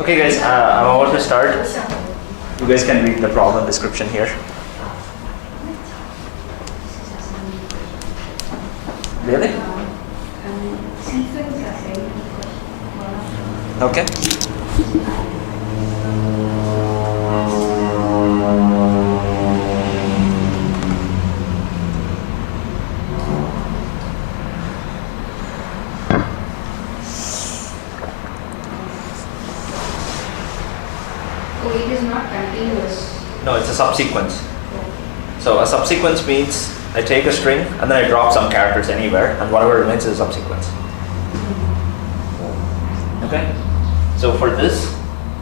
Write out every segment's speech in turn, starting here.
Okay guys, I'm about to start. You guys can read the problem description here. Really? Okay. It is not continuous. No, it's a subsequence. So a subsequence means I take a string and then I drop some characters anywhere and whatever remains is a subsequence. Okay? So for this,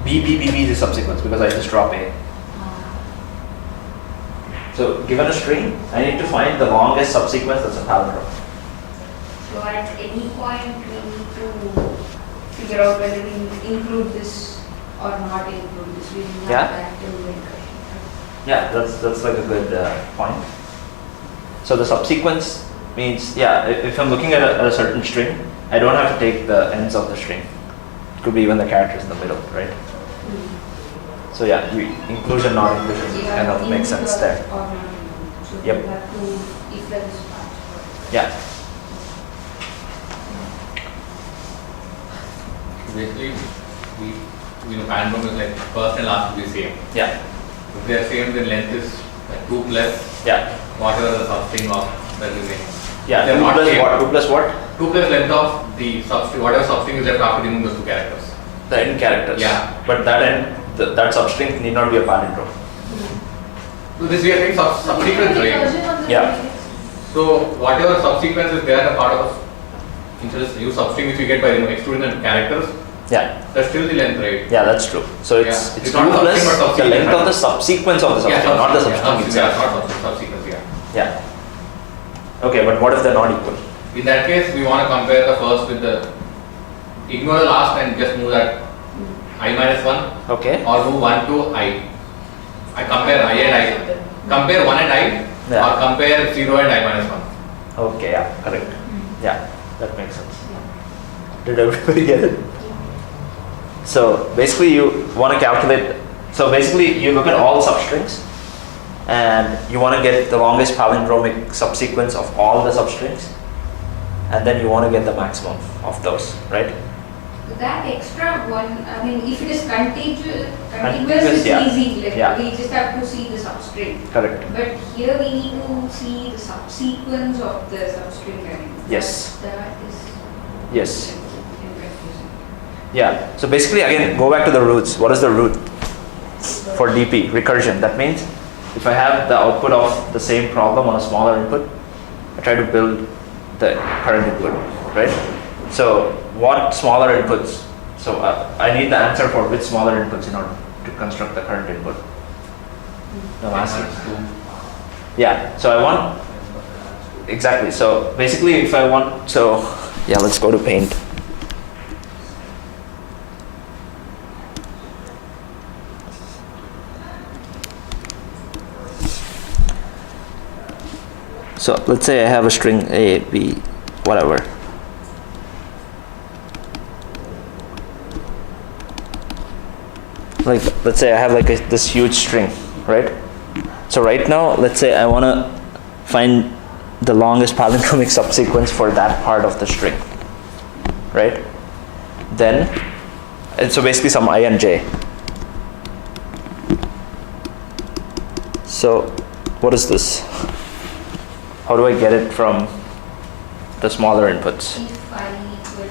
B is a subsequence because I just drop A. So given a string, I need to find the longest subsequence that's a palindrome. So at any point we need to figure out whether we include this or not include this. We will not Yeah. back to the Yeah, that's like a good point. So the subsequence means, yeah, if I'm looking at a certain string, I don't have to take the ends of the string. It could be even the characters in the middle, right? So yeah, inclusion, non-inclusion kind of makes sense there. Or not include. So Yep. we have to if there is part. Yeah. Basically, palindrome is like first and last will be same. Yeah. If they are same, then length is like 2 plus Yeah. whatever the substring of that remains. Yeah. If they are 2 not plus same, what? 2 plus what? 2 plus length of the substring, whatever substring is left after removing those two characters. The end characters. Yeah. But that end, that substring need not be a palindrome. So this we are saying subsequence, right? Yeah. So whatever subsequence is there, a part of new substring which we get by excluding the characters, Yeah. that's still the length, right? Yeah, that's true. So it's Yeah. it's It's 2 not plus substring, but the length subsequence. of the subsequence of the substring, not the substring itself. not subsequence, yeah. Yeah. Okay, but what if they're not equal? In that case, we want to compare the first with the, ignore the last and just move that I minus 1 Okay. or move 1 to I. I compare I and I. Compare 1 and I Yeah. or compare 0 and I minus 1. Okay, yeah, correct. Yeah, that makes sense. Did everybody get it? So basically you want to calculate, so basically you look at all substrings and you want to get the longest palindromic subsequence of all the substrings and then you want to get the maximum of those, right? That extra one, I mean, if it is contiguous, Contiguous, it's yeah. easy. Like Yeah. we just have to see the substring. Correct. But here we need to see the subsequence of the substring. I mean, Yes. That is. Yes. confusing. Yeah, so basically again, go back to the roots. What is the root for DP? Recursion. That means if I have the output of the same problem on a smaller input, I try to build the current input, right? So what smaller inputs? So I need the answer for which smaller inputs in order to construct the current input. No, I'm asking. Yeah, so I want, exactly. So basically if I want, so yeah, let's go to Paint. So let's say I have a string A, B, whatever. Like, let's say I have like this huge string, right? So right now, let's say I want to find the longest palindromic subsequence for that part of the string, right? Then, and so basically some I and J. So what is this? How do I get it from the smaller inputs? If I equal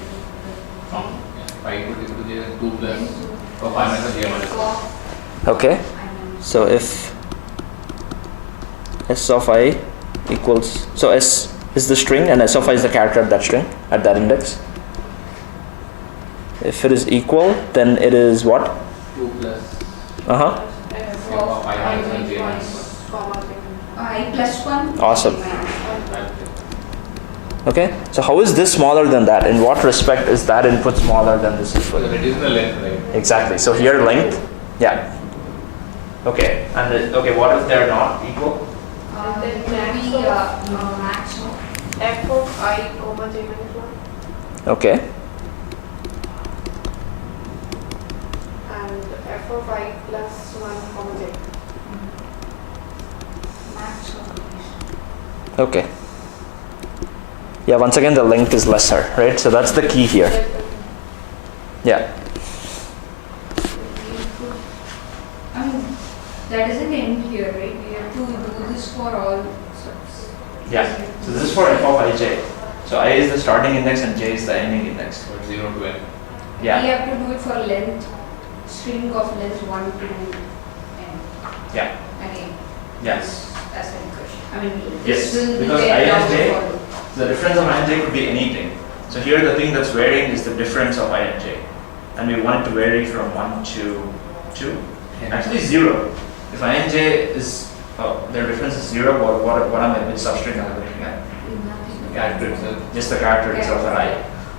to I equal to J 2 plus or 5 minus J minus 1. Okay, so if S of I equals, so S is the string and S of I is the character at that string, at that index. If it is equal, then it is what? 2 plus Uh-huh. F of I minus 1 J minus 1. I plus 1. Awesome. Okay, so how is this smaller than that? In what respect is that input smaller than this So input? reducing the length, right? Exactly, so here length, yeah. Okay, and okay, what if they're not equal? And then then max of f of I comma j minus 1 Okay. and f of I plus 1 comma j. max of these. Okay. Yeah, once again the length is lesser, right? So that's the key here. Yeah. I mean, that doesn't end here, right? We have to do this for all sorts. Yeah. So this is for f of ij. So I is the starting index and j is the ending index. So it's 0 to n. Yeah. We have to do it for length, string of length 1 to n. Yeah. Again. Yes. That's the question. I mean, Yes, this will be because there I and down j- for- The difference of I and j could be anything. So here the thing that's varying is the difference of I and j. And we want it to vary from 1 to 2. Actually 0. If I and j is, their difference is 0, what am I, which substring am I looking at? Nothing. Character itself. Just the character itself at I,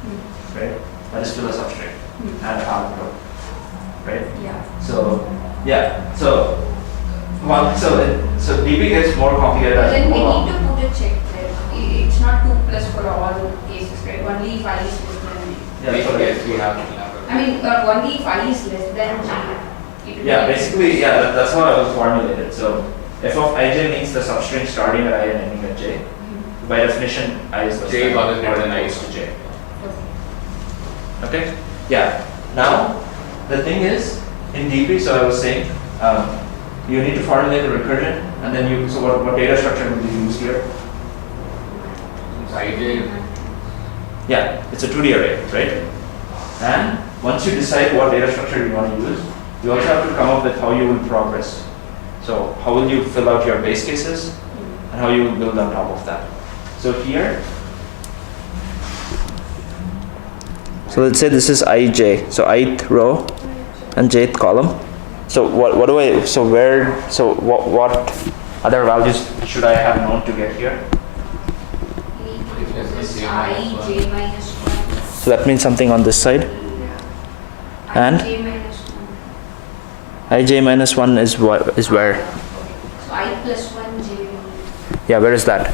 Hmm. right? That is still a substring Hmm. and a output, right? Yeah. So, yeah, so, so DB gets more complicated But as then we we go along. need to put a check there. It's not 2 plus for all cases, right? Only if I is less than Yeah, that's what it Yes, is. we have to elaborate. I mean, only if I is less than j. It will Yeah, be- basically, yeah, that's how I was formulated. So f of ij means the substring starting at I and ending at j. Mhm. By definition, I is less J is than always or greater than I. equals to j. Okay. Okay? Yeah. Now, the thing is, in DP, so I was saying, you need to formulate the recursion, and then you, so what data structure will you use here? Since ij Yeah, it's a 2D array, right? And once you decide what data structure you want to use, you also have to come up with how you will progress. So how will you fill out your base cases and how you will build on top of that. So here, so let's say this is ij, so ith row and jth column. So what do I, so what other values should I have known to get here? We need to Yes, do yes, this j I, minus j minus 1. So that means something on this side. And? j minus 1. Ij minus 1 is what is where? Okay. So I plus 1 j. Yeah, where is that?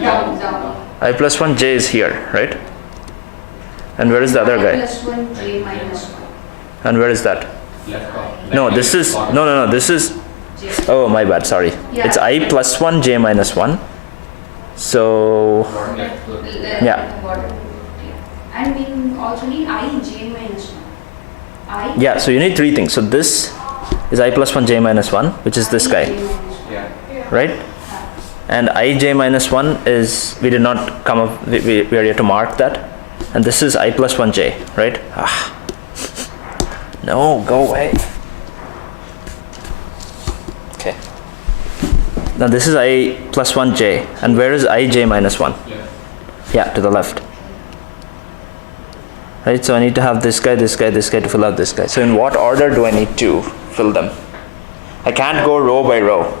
Down. I plus 1 j is here, right? And where is the other I guy? plus 1 j minus 1. And where is that? left top. No, left this is, bottom. no, this is, J. oh my bad, sorry. Yeah. It's I plus 1 j minus 1. So, Bottom left. So Yeah. And we also need I, j minus 1. I. yeah, so you need three things. So this is I plus 1 j minus 1, which is this I, guy, j minus 1. yeah. right? And ij minus 1 is, we did not come up, we are yet to mark that. And this is I plus 1j, right? Ah. No, go away. Okay. Now this is I plus 1j. And where is ij minus 1? Left. Yeah, to the left. Right, so I need to have this guy, this guy, this guy to fill out this guy. So in what order do I need to fill them? I can't go row by row.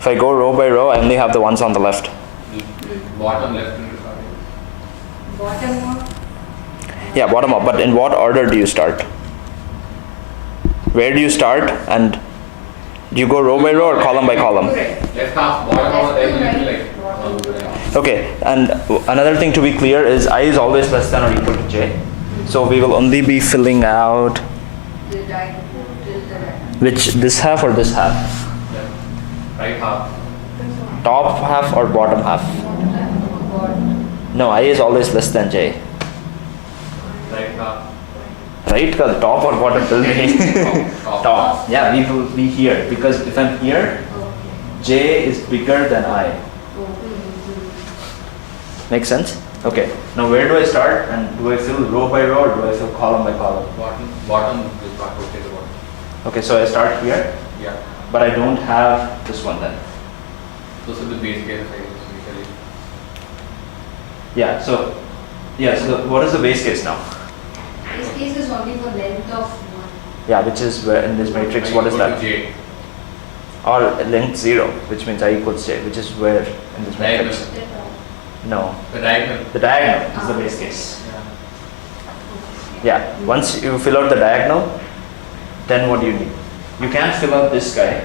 If I go row by row, I only have the ones on the left. Bottom left. Sorry. Bottom up. Yeah, bottom up. But in what order do you start? Where do you start, and do you go row by row or column by column? Correct. Left half, bottom half, then you Left need to to right, like. bottom to yeah. Okay, and another thing to be clear is I is always less than or equal to j. So we will only be filling out The diagonal till the right. which, this half or this half? Left. Right half. Top half or bottom half? Bottom. No, I is always less than j. Right half. Right? The top or bottom, tell me. Top. Top. Yeah, we will be here because if I'm here, j is bigger than I. Make sense? Okay. Now where do I start, and do I fill row by row or do I fill column by column? Bottom is not rotate the bottom. Okay, so I start here, Yeah. but I don't have this one then. Those are the base cases I use usually. Yeah, so what is the base case now? This case is only for length of 1. Yeah, which is where in this matrix, I what is equal to that? J. Or length 0, which means I equals j, which is where in this Diagonal. matrix? No, The diagonal. the diagonal is the base case. Yeah. Yeah, once you fill out the diagonal, then what do you need? You can't fill out this guy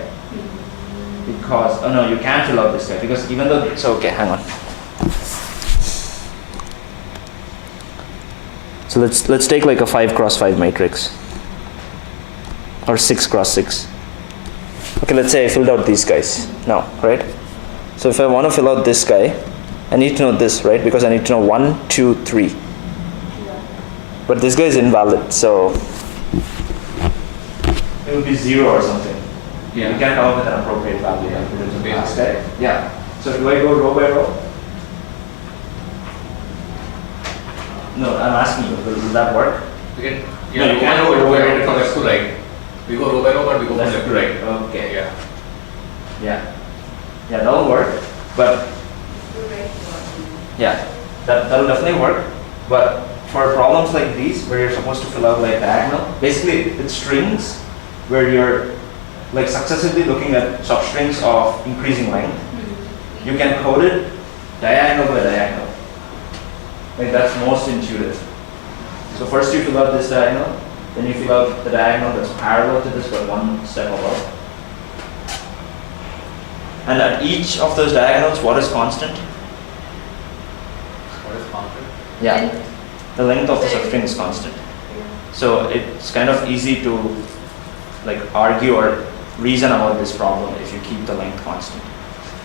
because, oh no, you can't fill out this guy because even though, so okay, hang on. So let's take like a 5 cross 5 matrix or 6 cross 6. Okay, let's say I filled out these guys now, right? So if I want to fill out this guy, I need to know this, right? Because I need to know 1, 2, 3. But this guy is invalid, so it would be 0 or something. Yeah. You can't come up with an appropriate value. Yeah. If it is a Basic. last guy. Yeah. So do I go row by row? No, I'm asking you, will that work? We can, No, yeah, you can't go row by row. from left to right. We go row by row, but we go from left to right. Okay. Yeah. Yeah. Yeah, that'll work. But yeah, that'll definitely work. But for problems like these, where you're supposed to fill out like diagonal, basically it's strings where you're like successively looking at substrings of increasing length. You can code it diagonal by diagonal. Like that's most intuitive. So first you fill out this diagonal, then you fill out the diagonal that's parallel to this but one step above. And at each of those diagonals, what is constant? What is constant? Yeah, the length of the substring is constant. So it's kind of easy to like argue or reason about this problem if you keep the length constant.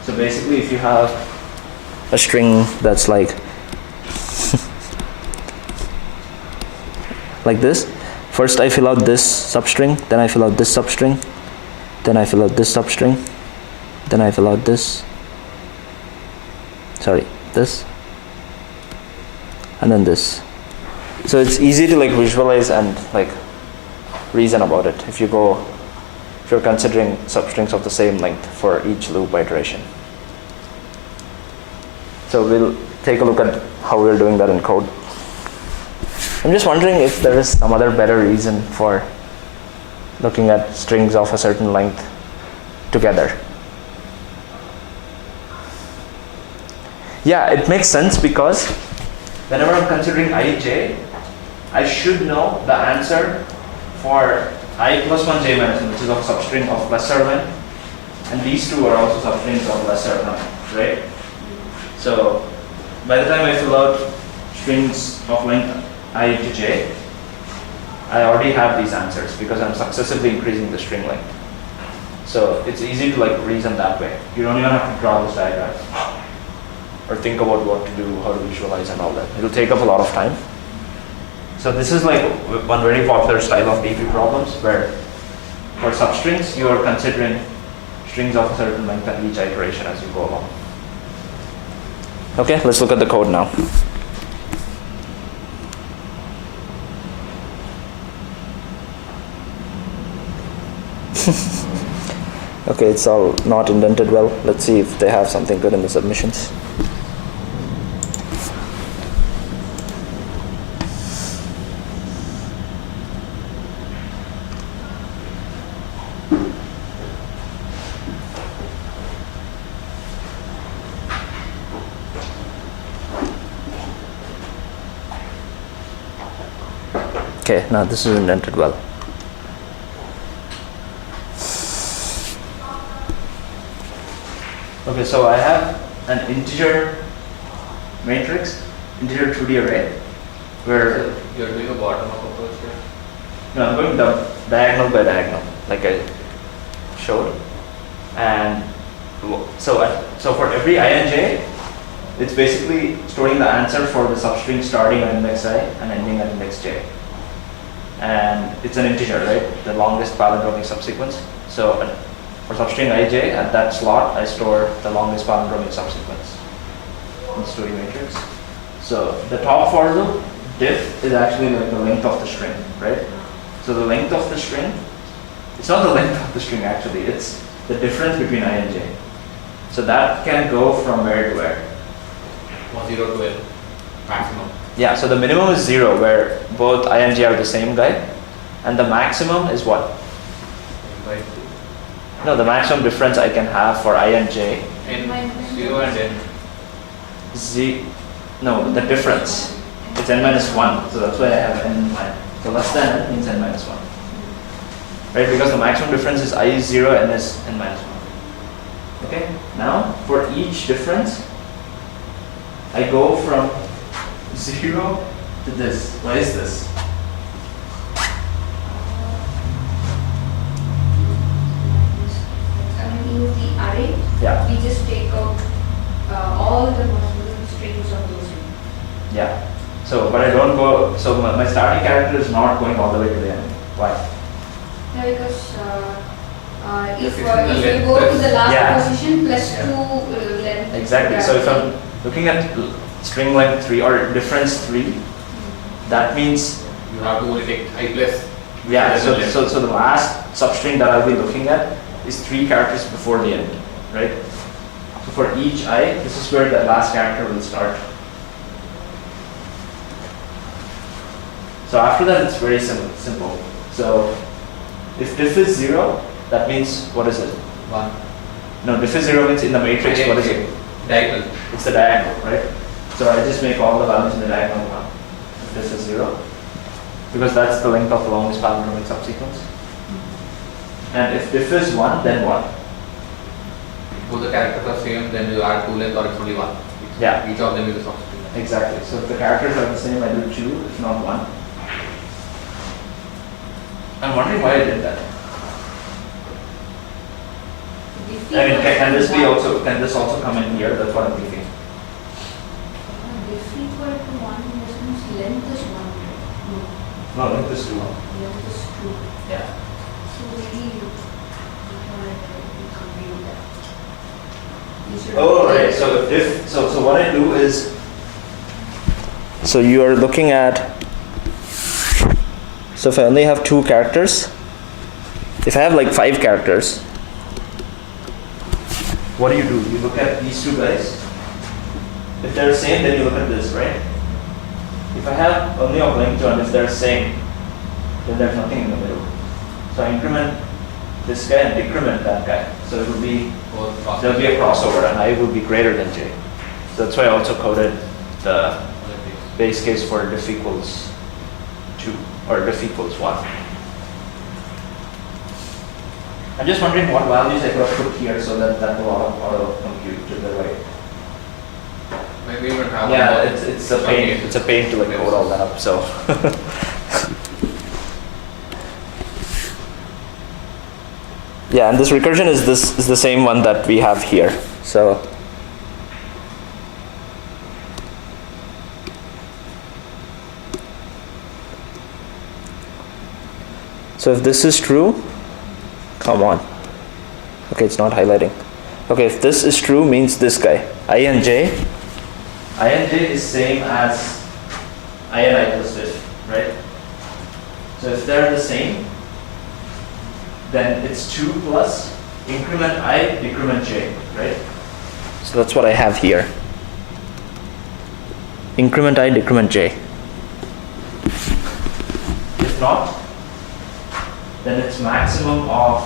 So basically if you have a string that's like like this, first I fill out this substring, then I fill out this substring, then I fill out this substring, then I fill out this, this, and then this. So it's easy to like visualize and like reason about it if you're considering substrings of the same length for each loop iteration. So we'll take a look at how we're doing that in code. I'm just wondering if there is some other better reason for looking at strings of a certain length together. Yeah, it makes sense because whenever I'm considering ij, I should know the answer for I plus 1 j minus 1, which is of a substring of lesser length, and these two are also substrings of lesser length, right? So by the time I fill out strings of length I to j, I already have these answers because I'm successively increasing the string length. So it's easy to like reason that way. You don't even have to draw this diagram or think about what to do, how to visualize and all that. It'll take up a lot of time. So this is like one very popular style of DP problems where for substrings you are considering strings of a certain length at each iteration as you go along. Okay, let's look at the code now. Okay, it's all not indented well. Let's see if they have something good in the submissions. Okay, now this is indented well. Okay, so I have an integer matrix, integer 2D array, where You're doing a bottom up approach here. no, I'm going diagonal by diagonal, like I showed. And so for every ij, it's basically storing the answer for the substring starting at index I and ending at index j. And it's an integer, right? The longest palindromic subsequence. So for substring ij, at that slot, I store the longest palindromic subsequence in the story matrix. So the top for loop, diff, is actually like the length of the string, right? So the length of the string, it's not the length of the string actually, it's the difference between I and j. So that can go from where to where? 1, 0 to L, maximum. Yeah, so the minimum is 0, where both I and j are the same guy. And the maximum is what? By 2. No, the maximum difference I can have for I and j. N, 0 and N. No, the difference. It's n minus 1, so that's why I have n minus. So less than n means n minus 1. Right, because the maximum difference is I is 0, n is n minus 1. Okay, now for each difference, I go from 0 to this. Why is this? I mean, in the array, Yeah, we just take out all the possible strings of those two. yeah. So, but I don't go, so my starting character is not going all the way to the end. Why? Yeah, because if If it's in the you length go to plus- the last Yeah. position plus Yeah. 2 length. Exactly. So if I'm looking at string length 3 or difference 3, that means, You have to only take I plus. yeah, As a length. so the last substring that I'll be looking at is 3 characters before the end, right? So for each I, this is where the last character will start. So after that, it's very simple. So if diff is 0, that means, what is it? 1. No, diff is 0 means in the matrix, what is it? Diagonal. It's the diagonal, right? So I just make all the values in the diagonal 1. If this is 0, because that's the length of the longest palindromic subsequence. And if diff is 1, then 1. Both the characters are same, then you add 2 length or it's only 1. Yeah. Each of them is a substring. Exactly. So if the characters are the same, I do 2, if not 1. I'm wondering why I did that. I mean, can this be also, can this also come in here? That's what I'm thinking. If equal to 1 means length is 1. No, No, length is 2. length is 2. Yeah. So maybe you complete that. You should Oh, take- right. So if so what I do is, so you are looking at, so if I only have 2 characters, if I have like 5 characters, what do? You look at these 2 guys. If they're the same, then you look at this, right? If I have only of length 2 and if they're same, then there's nothing in the middle. So I increment this guy and decrement that guy. So it will be, Both cross. there'll be a crossover and I will be greater than j. So that's why I also coded the base case for diff equals 2 or diff equals 1. I'm just wondering what values I could have put here so that that will auto compute to the right. Maybe even have Yeah, one. it's a pain. It's a pain to like code all that up. So. Yeah, and this recursion is the same one that we have here. So. So if this is true, come on. Okay, it's not highlighting. Okay, if this is true, means this guy, I and j is same as I and I plus diff, right? So if they're the same, then it's 2 plus increment I, decrement j, right? So that's what I have here. Increment I, decrement j. If not, then it's maximum of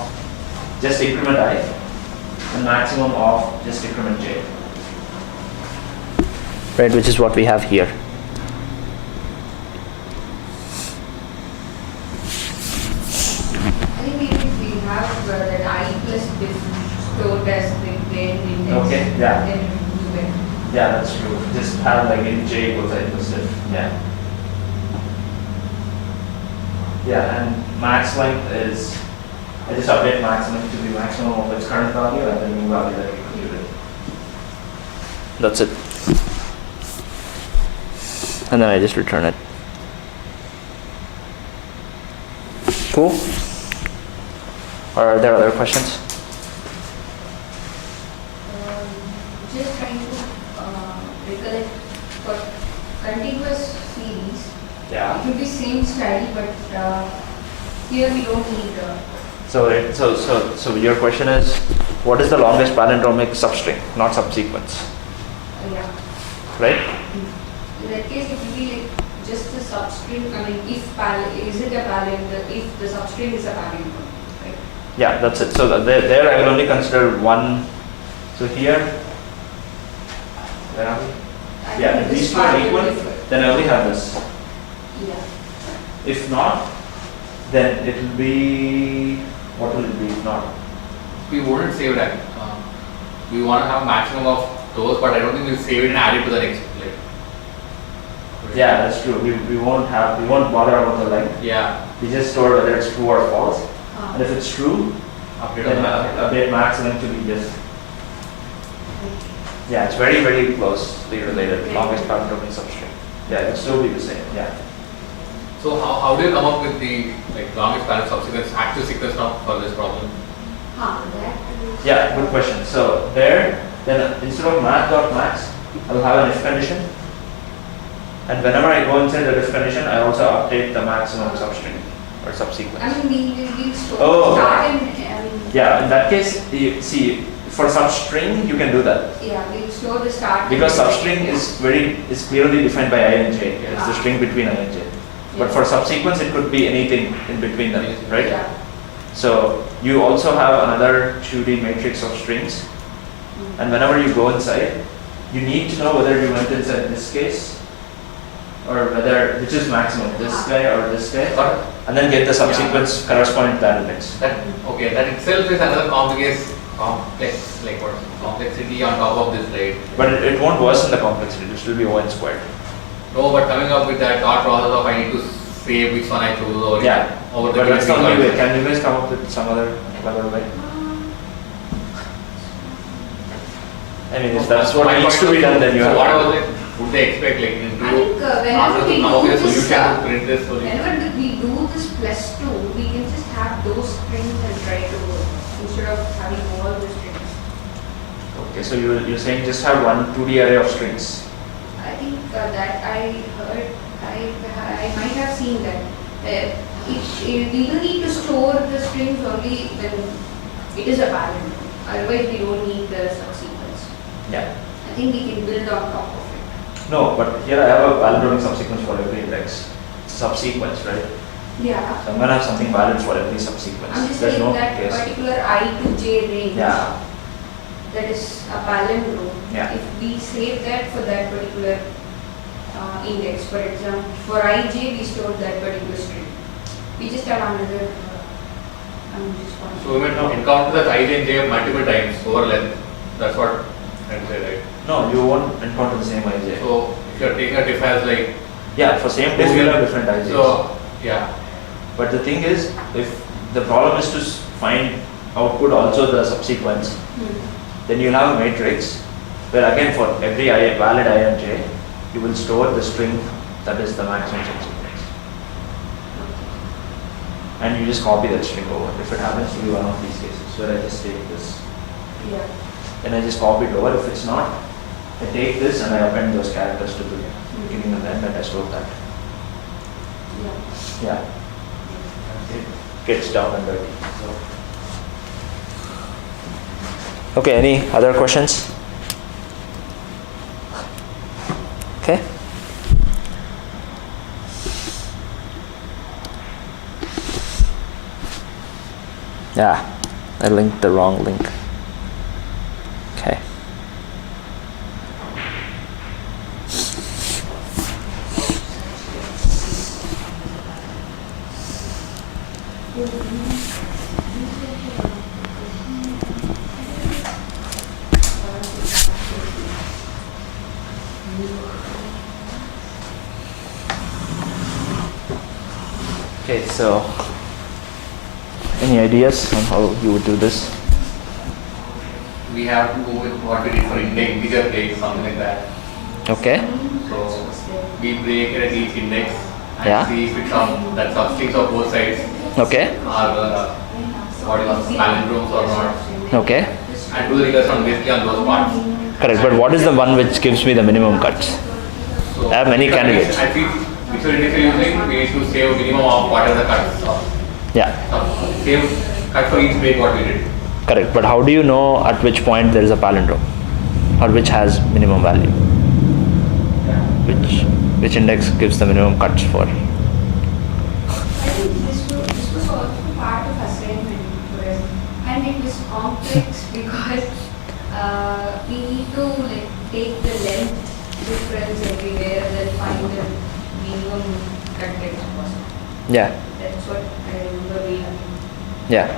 just increment I and maximum of just increment j. Right, which is what we have here. I think maybe if we have that I plus diff stored as the index. Okay, yeah. Then it will do better. Yeah, that's true. Just have like in j equals I plus diff. Yeah. Yeah, and max length is, I just update max length to be maximum of its current value and the new value that we computed. That's it. And then I just return it. Cool? Or are there other questions? Just trying to recollect for continuous series. It will be same study, but here we don't need So your question is, what is the longest palindromic substring, not subsequence, yeah. right? In that case, it will be like just the substring. I mean, is it a palindrome? If the substring is a palindrome, right? Yeah, that's it. So there I will only consider one. So here, where are we? I Yeah, think if this these two are part will equal, differ. then I only have this. Yeah. If not, then it will be, what will it be if not? We wouldn't save that. we want to have a maximum of those, but I don't think we'll save it and add it to the next. Like, Yeah, that's true. We won't bother about the length. Yeah. We just store whether it's true or false. And if it's true, Update then on that. update max eventually just. Yeah, it's very, very closely related. Longest pattern domain substring. Yeah, it'll still be the same. Yeah. So how do you come up with the like longest parent subsequence active sequence now for this problem? Yeah, good question. So there, then instead of math.max, I'll have an if condition. And whenever I go inside the if condition, I also update the maximum substring or subsequence. I mean, we'll store Oh. start and, Yeah, in that case, you see, for substring, you can do that. yeah, we'll store the start. Because substring is clearly defined by I and J. It's the string between I and J. But for subsequence, it could be anything in between them, right? Yeah. So you also have another 2D matrix of strings, and whenever you go inside, you need to know whether you went inside this case or whether which is maximum, this guy or this guy, But and then get the subsequence corresponding to that index. that that itself is another complex like what complexity on top of this, right? But it won't worsen the complexity. It will still be O(n) squared. No, but coming up with that thought process of I need to say which one I chose or Yeah, over the but that's the given only way. sequence. Can you guys come up with some other clever way? I mean, if that's what My needs to point be done, of then view, you so what have. was it? Would they expect like in I two think whenever answers we to come up with a do this, solution to print this solution? whenever we do this +2, we can just have those strings and try to instead of having all the strings. Okay, so you're saying just have one 2D array of strings. I think that I heard, I might have seen that. We will need to store the strings only when it is a valid. Otherwise, we don't need the subsequence. Yeah. I think we can build on top of it. No, but here I have a validating subsequence for every index. It's a subsequence, right? Yeah. So I'm gonna have something valid for every subsequence. I'm just There's saying no that case. particular I to J range. Yeah. That is a palindrome. Yeah. If we save that for that particular index, for example, for ij we stored that particular string. We just have another. So we might encounter that I and J multiple times over length. That's what I'm saying, right? No, you won't encounter the same IJ. So if you're taking a diff as like Yeah, for same diff you'll have different IJs. so yeah. But the thing is, if the problem is to find output also the subsequence, then you'll have a matrix where again for every valid I and J, you will store the string that is the maximum subsequence. And you just copy that string over. If it happens to be one of these cases where I just take this, Yeah. then I just copy it over. If it's not, I take this and I append those characters to the beginning and the end and I store that. Yeah. Yeah. It gets down and dirty. Okay, any other questions? Okay. Yeah, I linked the wrong link. Okay. Okay, so any ideas on how you would do this? We have to go with what we did for integer breaks, something like that. Okay. So we break it at each index and Yeah. see if it's on that substrings of both sides Okay. are what is palindromes or not, Okay. and do the regression basically on those parts. Correct. But what is the one which gives me the minimum cuts? So I have many because candidates. I think which index you're using, we need to save a minimum of whatever the cuts are. Yeah. Save cut for each break what we did. Correct. But how do you know at which point there is a palindrome, or which has minimum value? Which index gives the minimum cuts for? I think this was also part of assignment for us, and it was complex because we need to like take the length difference everywhere and then find the minimum content possible. Yeah. That's what I remember we. Yeah.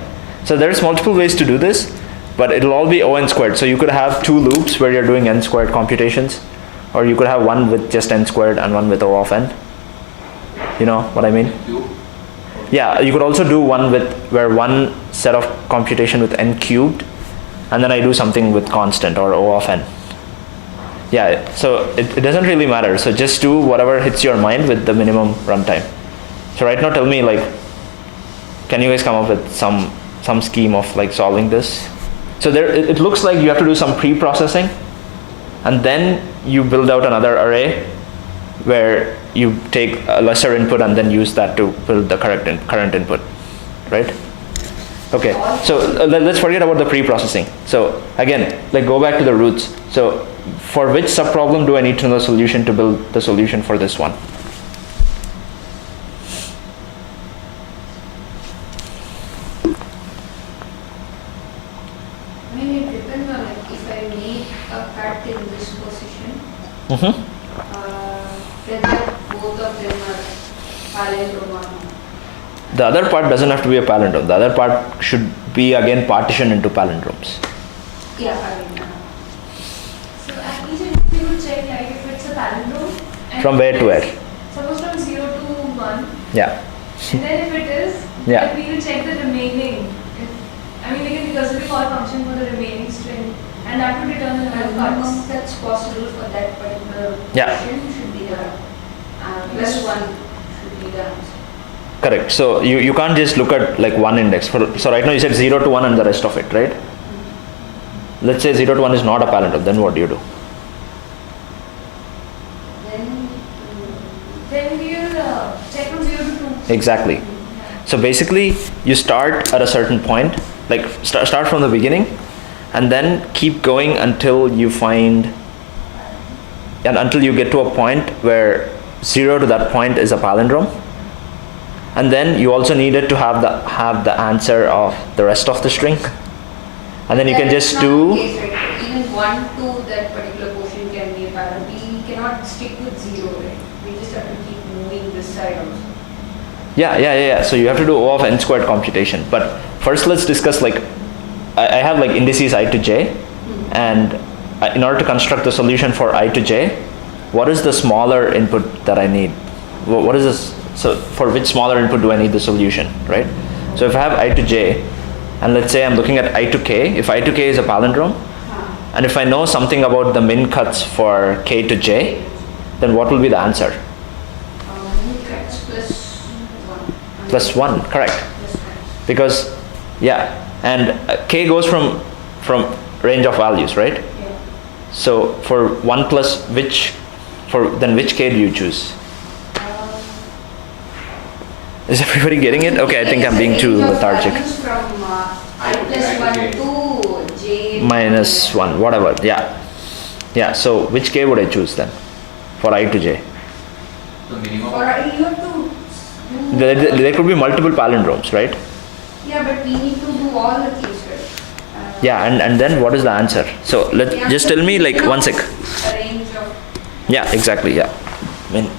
So there's multiple ways to do this. but it'll all be O(n) squared. So you could have two loops where you're doing n squared computations, or you could have one with just n squared and one with O of n. You know what I mean? Cube. Yeah, you could also do one with where one set of computation with n cubed, and then I do something with constant or O of n. Yeah, so it doesn't really matter. So just do whatever hits your mind with the minimum runtime. So right now tell me, like, can you guys come up with some scheme of like solving this? So there, it looks like you have to do some pre-processing, and then you build out another array where you take a lesser input and then use that to build the current input, right? Okay, so let's forget about the pre-processing. So again, like go back to the roots. So for which subproblem do I need to know the solution to build the solution for this one? I mean, it depends on like if I make a cut in this position, Mm-hmm. whether both of them are palindrome or not. The other part doesn't have to be a palindrome. The other part should be again partitioned into palindromes. Yeah, palindrome. So at least if you would check like if it's a palindrome. And From where to where? Suppose from 0 to 1. Yeah. And then if it is, Yeah. then we will check the remaining. I mean, we can recursively call function for the remaining string. And that would determine the The number of minimum cuts. that's possible for that particular Yeah. position should be the plus one should be the answer. Correct. So you can't just look at like one index. So right now you said 0 to 1 and the rest of it, right? Let's say 0 to 1 is not a palindrome. Then what do you do? Then Then we will check from 0 to 2. Exactly. So basically you start at a certain point, like start from the beginning, and then keep going until you find, and until you get to a point where 0 to that point is a palindrome. And then you also needed to have the answer of the rest of the string, and then you can just do. Case, right? Even 1 to that particular portion can be a palindrome. We cannot stick with 0, right? We just have to keep moving this side also. Yeah. So you have to do O of n squared computation. But first let's discuss, like, I have like indices I to j, and in order to construct the solution for I to j, what is the smaller input that I need? What is this? So for which smaller input do I need the solution, right? So if I have I to j, and let's say I'm looking at I to k, if I to k is a palindrome, and if I know something about the min cuts for k to j, then what will be the answer? Cuts plus 1. Plus 1, correct. Plus 1. Because, yeah, and k goes from range of values, right? Yeah. So for 1 plus which k do you choose? Is everybody getting it? Okay, I think I'm being too lethargic. From I plus 1 to j Minus 1, whatever, yeah. So which k would I choose then for I to j? The minimum. For you have to do. There could be multiple palindromes, right? Yeah, but we need to do all the cases. Yeah, and then what is the answer? So just tell me, like, one sec. A range of. Yeah, exactly, yeah. I mean,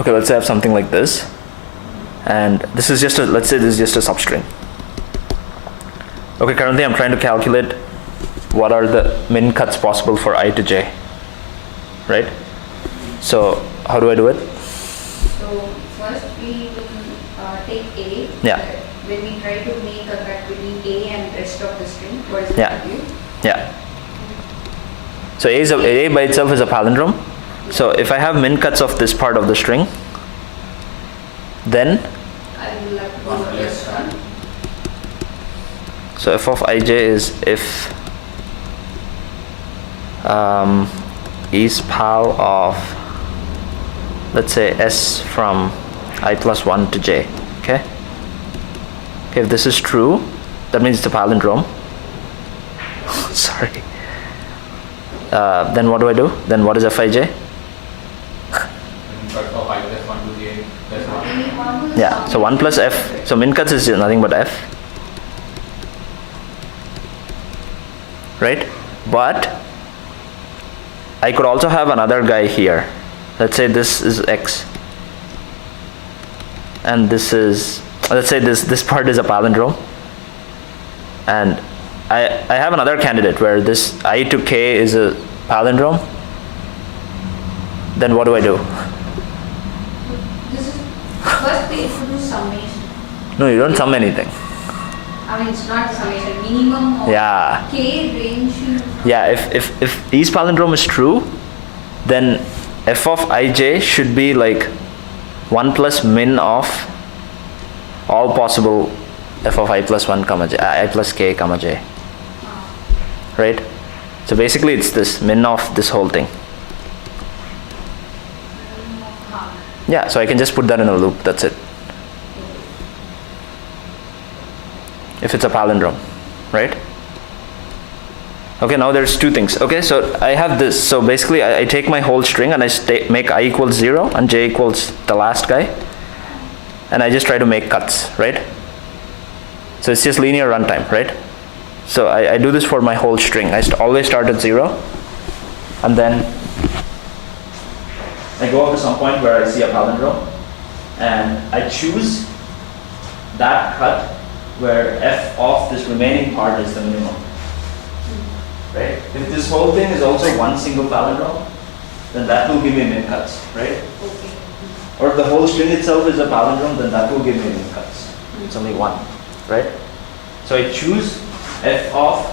okay, let's say I have something like this, and this is just let's say this is just a substring. Okay, currently I'm trying to calculate what are the min cuts possible for I to j, right? So how do I do it? So first we will take A. Yeah. When we try to make a cut between A and rest of the string, what is the Yeah. value? Yeah. So A by itself is a palindrome. So if I have min cuts of this part of the string, then I will have to do 1 a plus plus 1. so f of ij is if is pal of, let's say, s from I plus 1 to j. Okay. If this is true, that means it's a palindrome. Sorry. Then what do I do? Then what is fij? cuts of I plus 1 to j plus 1. We need one to the Yeah, so 1 plus f, so min cuts is nothing but f, right? But I could also have another guy here. Let's say this is x, and this is, let's say this part is a palindrome, and I have another candidate where this I to k is a palindrome. Then what do I do? This is first we have to do summation. No, you don't sum anything. I mean, it's not summation. Minimum of Yeah. k ranging from Yeah, if East palindrome is true, then f of ij should be like 1 plus min of all possible f of I plus 1 comma j, I plus k comma j, right? So basically it's this min of this whole thing. Yeah, so I can just put that in a loop, that's it. If it's a palindrome, right? Okay, now there's two things. Okay, so I have this. So basically I take my whole string and I make I equals 0 and j equals the last guy. And I just try to make cuts, right? So it's just linear runtime, right? So I do this for my whole string. I always start at 0. And then I go up to some point where I see a palindrome. And I choose that cut where f of this remaining part is the minimum. Right? If this whole thing is also one single palindrome, then that will give me min cuts, right? okay. Or if the whole string itself is a palindrome, then that will give me min cuts. It's only one, right? So I choose f of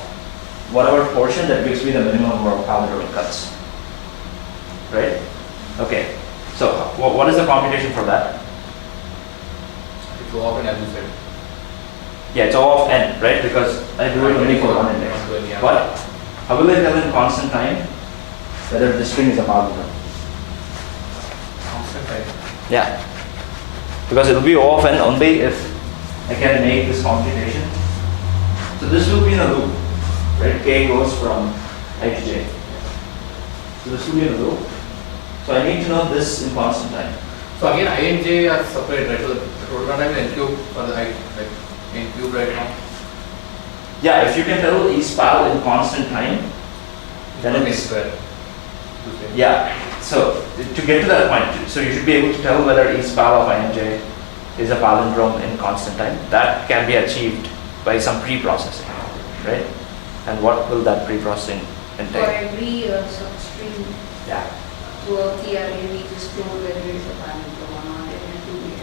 whatever portion that gives me the minimum number of palindrome cuts, right? Okay. So what is the computation for that? It's often as you said. Yeah, it's O of n, right? Because I do it only for one index. Yeah. But how will I tell in constant time whether the string is a palindrome? Constant time. Yeah. Because it will be O of n only if I can make this computation. So this will be in a loop, right? K goes from I to j. So this will be in a loop. So I need to know this in constant time. So again, I and j are separate, right? So the total runtime is n cube for the I, like n cube right now. Yeah, if you can tell each pal in constant time, then N it's square. yeah. So to get to that point, so you should be able to tell whether each pal of I and j is a palindrome in constant time. That can be achieved by some pre-processing, right? And what will that pre-processing For entail? every substring Yeah, throughout the array, we just store whether it's a palindrome or not, and it will be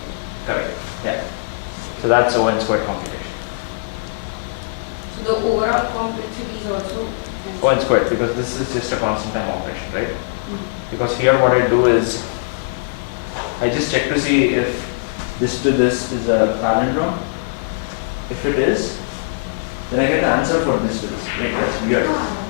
correct. Yeah. So that's O n squared computation. So the overall complexity is also O n squared, because this is just a constant time operation, right? Mm. Because here what I do is I just check to see if this to this is a palindrome. If it is, then I get the answer for this to this. Right? That's weird. Ah,